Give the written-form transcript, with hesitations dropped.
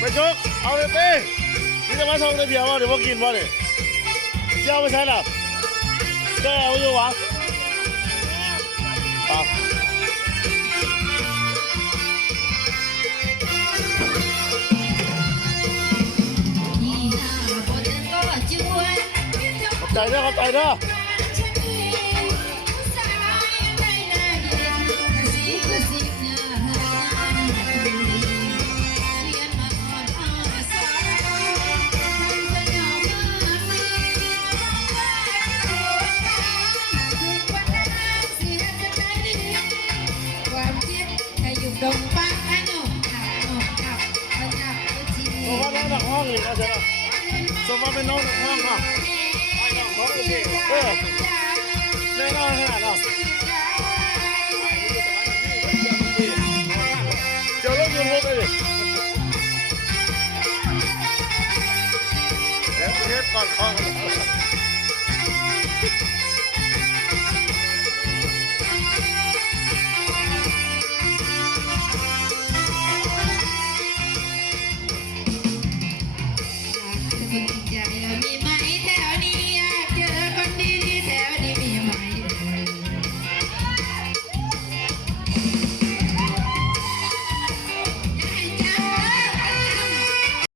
ไปจุกเอาเลยเต้นี่จะมาส่งตะเพียวว่าเดี๋ยวพวกกินวะเนี่ยเจ้าไม่ใช่หรอเจ้าเอาอยู่วะป่ะขอบใจเด้อขอบใจเด้อดงปังขนมขับประจับจีน สมมติน้องหนักห้องอีกนะเจ้าสมมติเป็นน้องหนักห้องอ่ะไอ้น้องเขาโอเคแน่นอนขนาดนั้น